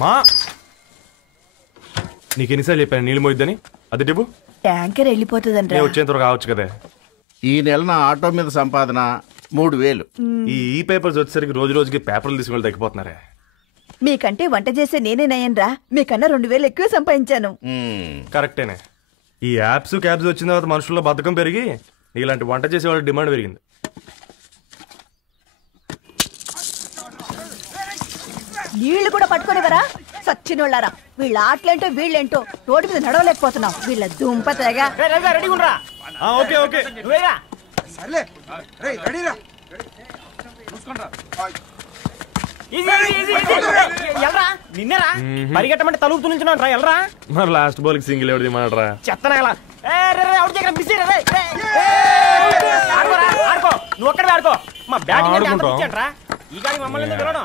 మా నీకెన్నిసార్లు చెప్పాను నీళ్ళు మోయిద్దని? అది టిప్పు ట్యాంకర్ వెళ్ళిపోతుందంటే వచ్చేంత వరకు కావచ్చు కదా. ఈ నెల నా ఆటో మీద సంపాదన 3000. ఈ పేపర్స్ వచ్చేసరికి రోజు రోజుకి పేపర్లు తీసుకుని తగ్గిపోతున్నారే. మీకంటే వంట చేసే నేనే నయ్యన్రా, మీకన్నా 2000 ఎక్కువ సంపాదించాను. కరెక్టేనే. ఈ యాప్స్ క్యాబ్స్ వచ్చిన తర్వాత మనుషుల్లో బద్ధకం పెరిగి ఇలాంటి వంట చేసే వాళ్ళ డిమాండ్ పెరిగింది. నీళ్లు కూడా పట్టుకునేవరా సచ్చినోళ్ళారా. వీళ్ళ ఆటలేంటో వీళ్ళేంటో రోడ్డు మీద నడవలేకపోతున్నాం. వీళ్ళ దుంప తెగ. ఓకే ఓకే నిన్నరా పరిగెట్టమంటే తలుపుతూ నుంచున్నా ఎల్రా. మరి లాస్ట్ బాల్ కి సింగిల్ ఎవరిది మాట్రా చెత్తనా నువ్వు ఒక్కడే ఆడుకో. మా బ్యాటింగ్ ఈ గాడి మమ్మల్ని పిలవడం.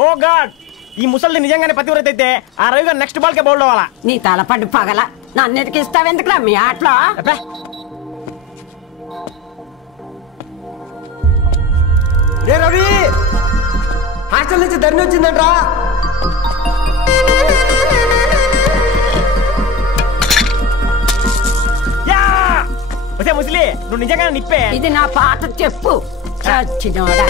ఓ గాడ్, ఈ ముసలి నిజంగానే పతివ్రత అయితే ఆ రవి గారు నెక్స్ట్ బాల్ కే బౌల్డ్ అవ్వాలా. నీ తలపడి పగల నన్నిటికి ఇస్తావెందుకురా మీ ఆటలో? రవి హాస్టల్ నుంచి ధరణి వచ్చిందంట్రా. ముసలి నువ్వు నిజంగా నిప్పే. ఇది నా పాట చెప్పు చచ్చినోడా.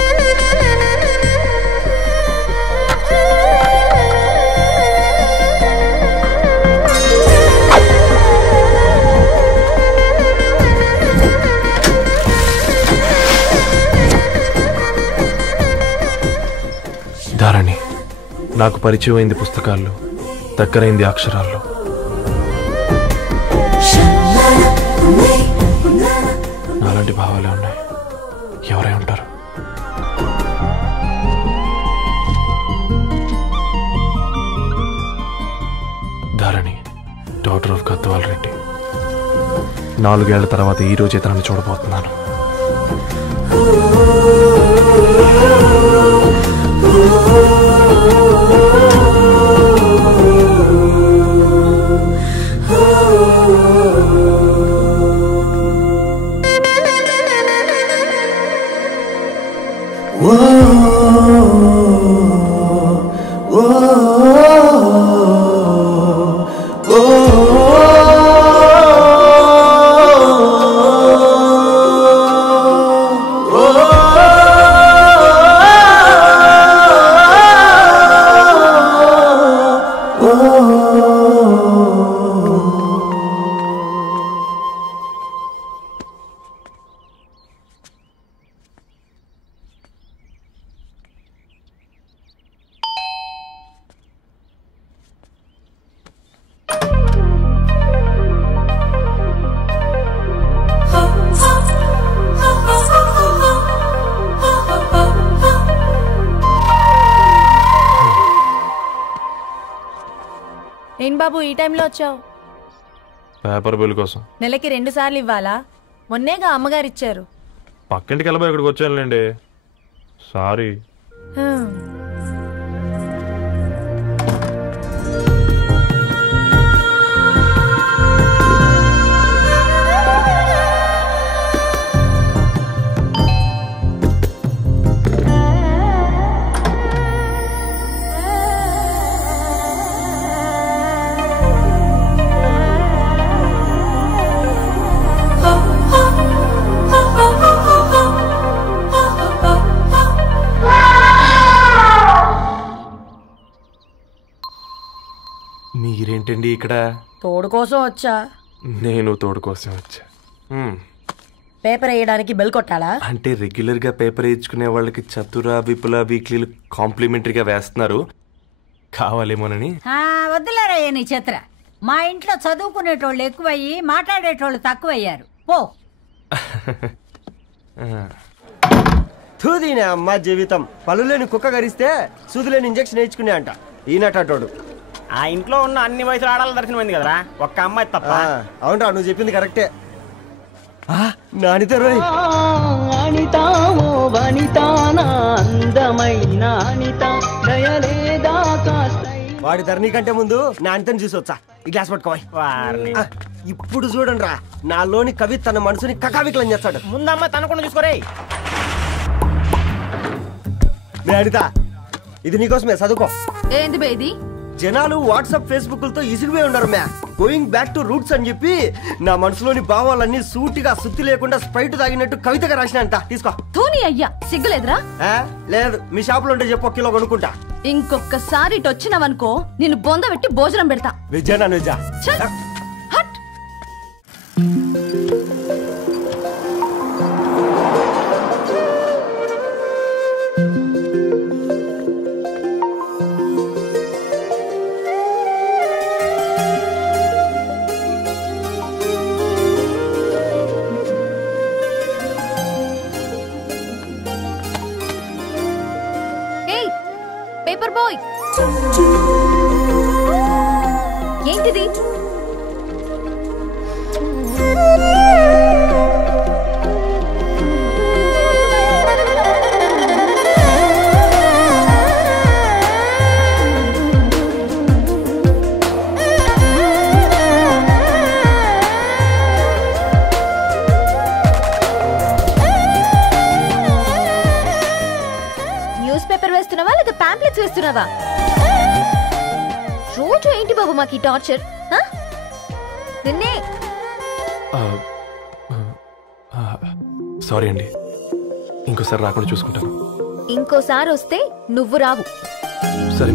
ధారణి నాకు పరిచయం అయింది పుస్తకాల్లో, దగ్గరైంది అక్షరాల్లో. నాలాంటి భావాలే ఉన్నాయి. ఎవరై ఉంటారు? Dharani daughter of Gadwal Reddy. 4 ఏళ్ల తర్వాత ఈ రోజే తనని చూడబోతున్నాను. ఏం బాబు ఈ టైంలో వచ్చావు? పేపర్ బిల్ కోసం. నెలకి 2 సార్లు ఇవ్వాలా? మొన్నేగా అమ్మగారు ఇచ్చారు. పక్కింటికి వెళ్ళబోయి ఇక్కడికి వచ్చానులేండి. సారీ. మీరేంటండి ఇక్కడ? తోడు కోసం వచ్చా. నేను తోడు కోసం వచ్చా. పేపర్ వేయడానికి బెల్ కొట్టాలా? అంటే రెగ్యులర్ గా పేపర్ వేయించుకునే వాళ్ళకి చతుర విపుల వీక్లీలు కాంప్లిమెంటరీగా వేస్తున్నారు, కావాలేమోనని. వద్దులేరా నీ చిత్ర. మా ఇంట్లో చదువుకునేటోళ్ళు ఎక్కువయ్యి మాట్లాడేటోళ్ళు తక్కువయ్యారు. పో. తూదీనే అమ్మ జీవితం. పలులేని కుక్క గరిస్తే సూదులేని ఇంజక్షన్ వేయించుకునే అంట ఈనటోడు. ఆ ఇంట్లో ఉన్న అన్ని వయసుల ఆడాల దర్శనమైంది కదరా, ఒక్క అమ్మాయి తప్ప. అవునరా, నువ్వు చెప్పింది కరెక్టే. నానిత రోయ్ అనితామో వనితానా అందమైన అనిత దయలేదా వాడి ధరణి కంటే ముందు నానితని చూసి వచ్చా. ఈ గ్లాస్ పట్టుకోవాలి. ఇప్పుడు చూడండి రా, నాలోని కవి తన మనసుని కకావికలం చేస్తాడు. ముందమ్మ తనకుండా చూసుకోరే. అనిత ఇది నీకోసమే చదువుకో. ఏంది బే ఇది? జనాలు వాట్సాప్ ఫేస్బుక్లతో ఇసిగిపోయి ఉన్నారు మ్యా. గోయింగ్ బ్యాక్ టు రూట్స్ అని చెప్పి నా మనసులోని భావాలన్నీ సూటిగా సుత్తి లేకుండా స్ప్రైట్ తాగినట్టు కవితగా రాసినంట. తీసుకో. తూని అయ్యా సిగ్గులేదురా? లేదు, మీ షాపులో ఉంటే చెప్పు, కిలో కొనుక్కుంటా. ఇంకొకసారి ఇటు వచ్చినావనుకో నిన్ను బొంద పెట్టి భోజనం పెడతా. వెజ్జా నాన్ వెజ్జా? హట్. పేపర్ బాయ్, ఏంటిది? న్యూస్ పేపర్ వేస్తున్నావా లేదా పాంప్లెట్స్ వేస్తున్నావా? రోజు ఏంటి బాబు మాకు ఈ టార్చర్? నిన్నే. సారీ అండి, ఇంకోసారి రాకుండా చూసుకుంటాను. ఇంకోసారి వస్తే నువ్వు రావు. సరే.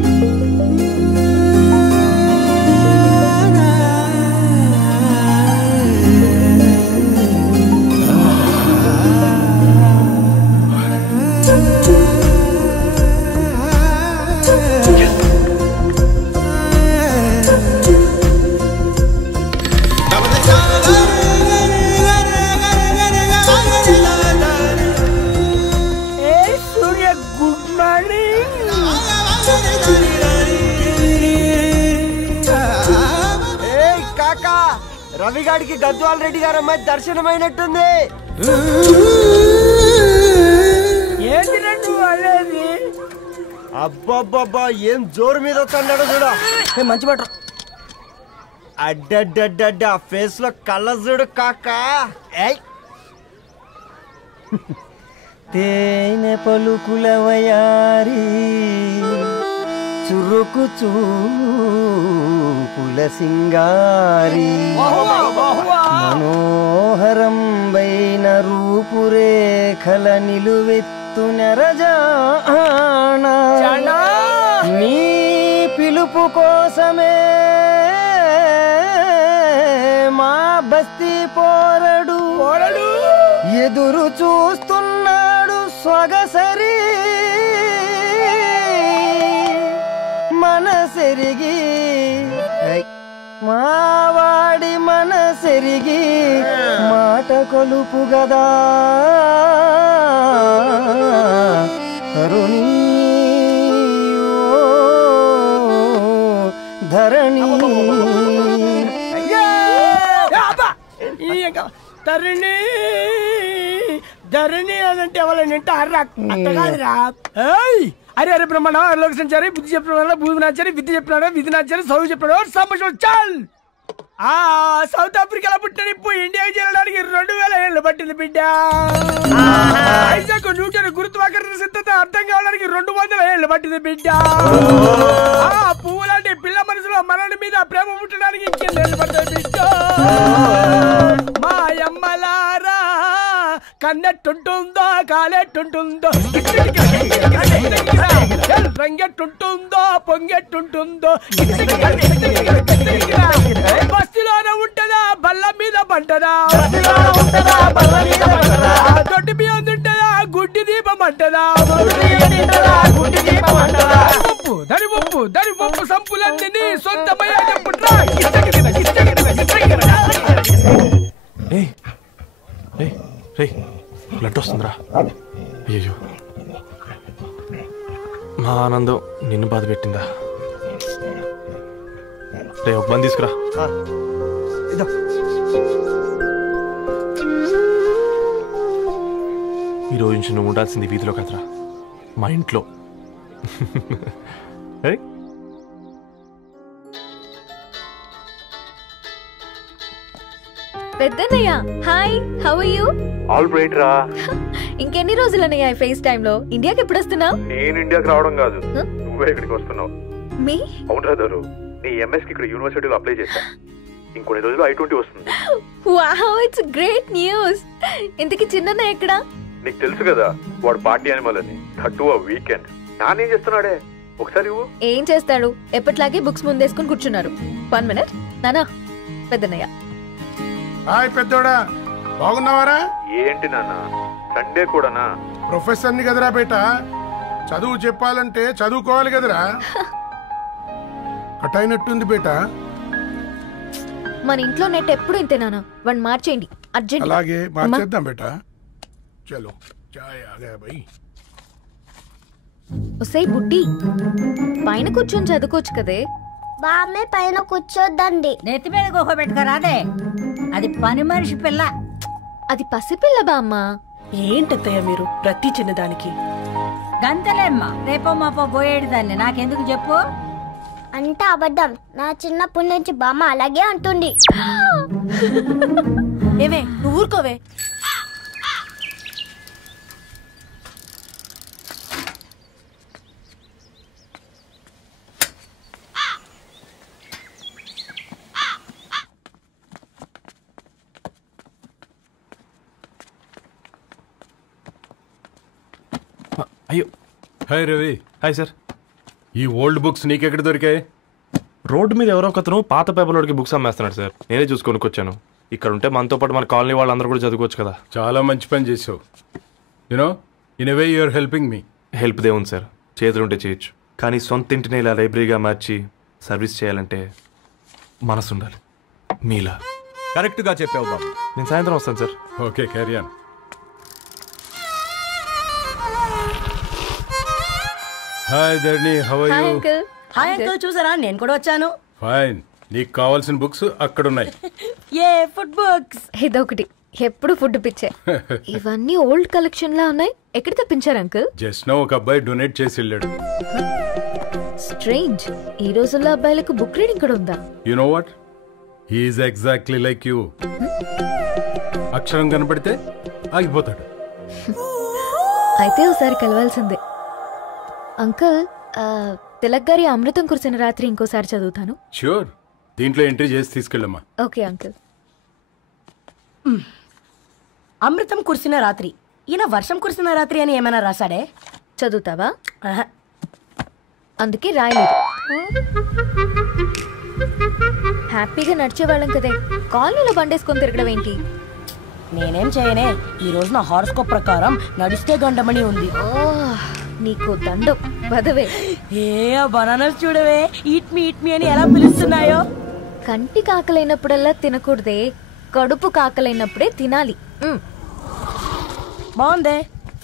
రవిగాడికి గద్వాల్ రెడ్డి గారు అమ్మాయి దర్శనమైనట్టుంది. అబ్బాబ్బా ఏం జోరు మీద వస్తున్నాడు చూడు. మంచి మాట. అడ్డడ్డడ్డ ఫేస్ లో కళ్ళ చూడు కాకా. తేనె పలుకుల వయారి చురుకు చూపుల సింగారి మనోహరం వైన రూపురేఖల నిలువెత్తు నెరజానా నీ పిలుపు కోసమే మా బస్తీ పోరడు ఎదురు చూస్తున్నాడు సొగసరి మనసెరిగి మావాడి మనసెరిగి మాట కొలుపు గదా కరుణీ ధరణి ధరణి ధరణి అదంటే ఎవరైనా అట్టగాదిరా. అరే అరే బ్రహ్మణ లోక సంచారి బుద్ధి చెప్పిన భూమి నాచారి విద్య చెప్పినాడు విధి నాచారి చదువు చెప్పినాడు సంభాషణ చాల్. సౌత్ ఆఫ్రికాలో పుట్టిన ఇప్పుడు ఇండియాకి చేరడానికి 2000 ఏళ్ళు పట్టింది బిడ్డ. ఐజాక్ న్యూటన్ గురుత్వాకర్షణ సిద్ధత అర్థం కావడానికి 200 ఏళ్ళు పట్టింది బిడ్డ. పువ్వు లాంటి పిల్ల మనసులో మనని మీద ప్రేమ పుట్టడానికి ఇంకేళ్ళు పడుతుంది బిడ్డ. మా అమ్మలారా కన్నెట్టుంటుందో కాలెట్టుంటుందో రంగెట్టుంటుందో పొంగెట్టుంటుందో బస్తిలోనే ఉంటదా బల్ల మీద పంటదా దొడ్డి బియ్యం తింటదా గుడ్డి దీపం అంటదా దరి పప్పు సంపులన్నీ సొంతమయ్యేటప్పుడు బ్లడ్ వస్తుందిరా. అయ్యో, మా ఆనందం నిన్ను బాధ పెట్టిందా? రే ఒక బంద్ తీసుకురా. ఈరోజు నుంచి నువ్వు ఉండాల్సింది వీధిలో కదరా, మా ఇంట్లో. పెద్దన్నయ్య hi, how are you? All right రా. ఇంకెన్ని రోజులనయ్యా ఫేస్ టైమ్ లో? ఇండియాకి ఎప్పుడు వస్తున్నావు? నేను ఇండియాకి రావడం కాదు, నువ్వే ఇక్కడికి వస్తున్నావు. మీ అవును రాదారు, నీ ఎంఎస్ కి ఇక్కడ యూనివర్సిటీలో అప్లై చేశా. ఇంకొన్ని రోజులు I-20 వస్తుంది. Wow, it's great news. ఇంతకి చిన్న ఎక్కడ? నీకు తెలుసు కదా వాడు పార్టీ అనిమల్ అని, థర్టూ వీకెండ్. నానేం చేస్తున్నాడే ఒకసారి ఏం చేస్తాడు? ఎప్పటిలాగే బుక్స్ ముందేసుకుని కూర్చున్నారు. 1 minute. నానా, పెద్దనయ్య. హాయ్ పెద్దోడా, బాగున్నావారా? ఏంటి నాన్న సండే కూడానా? ప్రొఫెసర్ని కదరా బేట, చదువు చెప్పాలంటే చదువుకోవాలి కదరా. కట్ అయినట్టుంది బేట. మన ఇంట్లో నెట్ ఎప్పుడు ఇంతే నానా. వన్ మార్చేయండి అర్జెంట్. అలాగే మార్చేద్దాం బేట. చలో చాయ్ ఆ గయా భయ్. ఒసే బుడ్డి, పైన కూర్చొని చదువుకోవచ్చు కదే. బామ్మే పైన కూర్చోద్దండి. నెత్తి మీద గుహ పెట్టుకోరాదే, అది పని మనిషి పిల్ల. అది పసిపిల్ల బామ్మ. ఏంటత్తయ్య మీరు ప్రతి చిన్నదానికి? గంతలేమ్మా, రేపో మాపో పోయేడు దాన్ని నాకెందుకు చెప్పు? అంటే అబద్ధం. నా చిన్నప్పటి నుంచి బామ్మ అలాగే అంటుంది. ఏమే నువ్వు ఊరుకోవే. అయ్యో. హాయ్ రవి. Hi sir. ఈ ఓల్డ్ బుక్స్ నీకెక్కడ దొరికాయి? రోడ్డు మీద ఎవరో ఒకతను పాత పేపర్లోకి బుక్స్ అమ్మేస్తున్నాడు సార్. నేనే చూసుకొని వచ్చాను. ఇక్కడ ఉంటే మనతో పాటు మన కాలనీ వాళ్ళందరూ కూడా చదువుకోవచ్చు కదా. చాలా మంచి పని చేసావు. You know in a way you are helping me. Help దేవుంది సార్, చేతులుంటే చేయొచ్చు. కానీ సొంత ఇంటిని ఇలా లైబ్రరీగా మార్చి సర్వీస్ చేయాలంటే మనసు ఉండాలి. మీలా కరెక్ట్గా చెప్పావు బాబు. నేను సాయంత్రం వస్తాను sir. Okay, carry on. Hi Dharni, how are you? Hi uncle, చూసారా నేను కూడా వచ్చాను. ఫైన్. నీకు కావాల్సిన బుక్స్ అక్కడ ఉన్నాయి. ఏ ఫుడ్ బుక్స్? ఇదొకటి, ఎప్పుడు ఫుడ్ పిచ్చే. ఇవన్నీ ఓల్డ్ కలెక్షన్ లా ఉన్నాయి. ఎక్కడ తెప్పించారు అంకుల్? జస్ట్ నో ఒక అబ్బాయి డొనేట్ చేసి వెళ్ళాడు. స్ట్రేంజ్, ఈ రోజుల్లో అబ్బాయిలకు బుక్ రీడింగ్ కూడా ఉందా? You know what, he is exactly like you. అక్షరం కనపడితే ఆగిపోతాడు. అయితే ఒకసారి కలవాల్సిందే. అంకుల్, తిలక్ గారి అమృతం కురిసిన రాత్రి ఇంకోసారి చదువుతాను. ష్యూర్, దీంట్లో ఎంట్రీ చేసి తీసుకెళ్ళమ్మా. Okay uncle. అమృతం కురిసిన రాత్రి. ఈయన వర్షం కురిసిన రాత్రి అని ఏమైనా రాశాడే? చదువుతావా? అందుకే రాయలేదు. హ్యాపీగా నడిచేవాళ్ళం కదే, కాలనీలో బండేసుకొని తిరగడం ఏంటి? నేనేం చేయనే, ఈ రోజు నా హారోస్కోప్ ప్రకారం నడిస్తే గండమని ఉంది. నీకు దండం పదవే. ఏ బనానాస్ చూడవే, ఈట్ మీ అని ఎలా పిలుస్తున్నాయో. కంటి కాకలైనప్పుడల్లా తినకూడదే, కడుపు కాకలైనప్పుడే తినాలి. బాగుందే,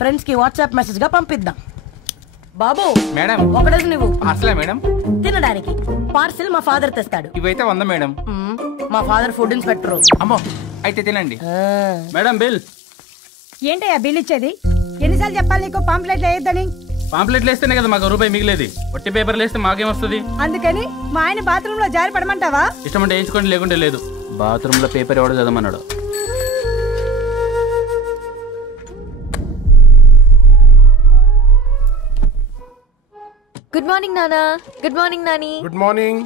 ఫ్రెండ్స్ కి వాట్సాప్ మెసేజ్ గా పంపిద్దాం. బాబు మేడం, ఒకటేసి నువ్వు అసలే మేడం తినడానికి పార్సిల్ మా ఫాదర్ తెస్తాడు. ఇవైతే 100 మేడం. మా ఫాదర్ ఫుడ్ ఇన్స్పెక్టర్. అమ్మో, అయితే తినండి మేడం. బిల్ ఏంటయ్యా బిల్ ఇచ్చేది? ఎన్నిసార్లు చెప్పాలి నీకు పాంప్లెట్లు వేయొద్దని? పాంప్లెట్లు వేస్తేనే కదా మాకు రూపాయి మిగిలేది. వట్టి పేపర్లు వేస్తే మాకేం వస్తుంది? అందుకని మా ఆయన బాత్రూమ్ లో జారి పడమంటావా? ఇష్టమంటే వేయించుకోండి, లేకుంటే లేదు. బాత్రూమ్ లో పేపర్ ఎవడో చదవమన్నాడు. గుడ్ మార్నింగ్ నానా. Good morning Nani. Good morning.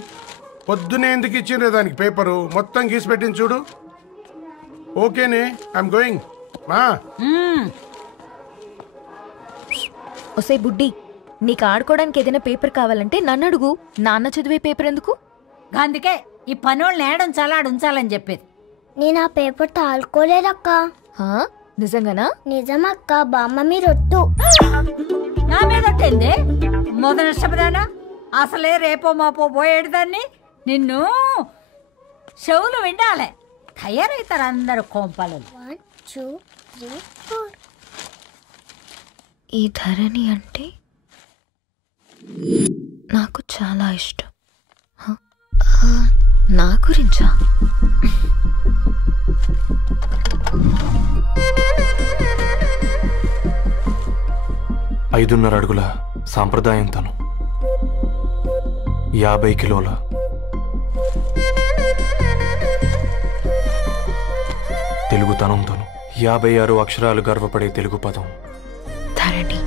పొద్దునే ఎందుకు ఇచ్చిండ్రే దానికి పేపరు? మొత్తం గీసి పెట్టింది చూడు. ఓకేనే, ఐఎమ్ గోయింగ్. మా ఒసే బుడ్డి, నీకు ఆడుకోవడానికి ఏదైనా పేపర్ కావాలంటే నన్ను అడుగు. నాన్న చదివే పేపర్ ఎందుకు? అందుకే ఈ పనోళ్ళని ఏడుంచాలా ఉంచాలని చెప్పేది. నేను ఆ పేపర్ తాలుకోలేదక్క. నిజంగానా? నిజమక్క, బామ్మ మీరొట్టు. నా మీద ఒట్టింది మొదటి నష్టపదానా? అసలే రేపో మాపో పోయేడు దాన్ని. నిన్ను చెవులు వినాలే, తయారవుతారు అందరు కోంపాలు. 1 2 3 4. ఈ ధరణి అంటే నాకు చాలా ఇష్టం. నా గురించా? ఐదున్నర అడుగుల సాంప్రదాయం తను, 50 కిలోల తెలుగుతనం తను, 56 అక్షరాలు గర్వపడే తెలుగు పదం ధరణి.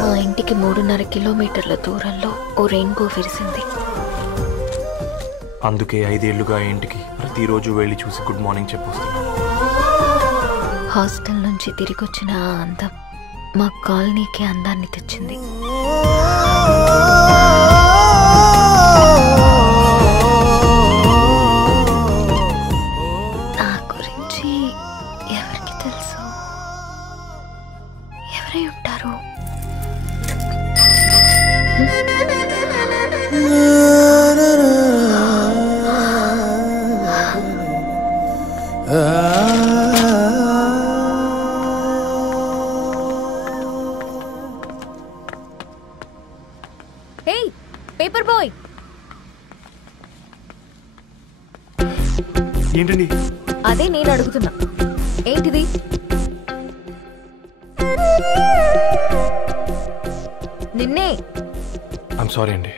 మా ఇంటికి 3.5 కిలోమీటర్ల దూరంలో ఓ రెయిన్బో విరిసింది. అందుకే 5 ఏళ్లుగా ఇంటికి ప్రతిరోజు వెళ్ళి చూసి గుడ్ మార్నింగ్ చెప్పొస్తున్నాను. హాస్టల్ నుంచి తిరిగొచ్చిన ఆ అందం మా కాలనీకి అందాన్ని తెచ్చింది. నా గురించి ఎవరికి తెలుసు? ఎవరై ఉంటారు? పేపర్ బాయ్, ఏంటండి? అదే నేను అడుగుతున్నా, ఏంటిది? నిన్నే. ఐమ్ సారీ అండి.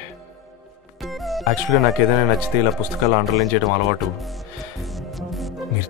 యాక్చువల్గా నాకు ఏదైనా నచ్చితే ఇలా పుస్తకాలు అండర్లైన్ చేయడం అలవాటు. మీరు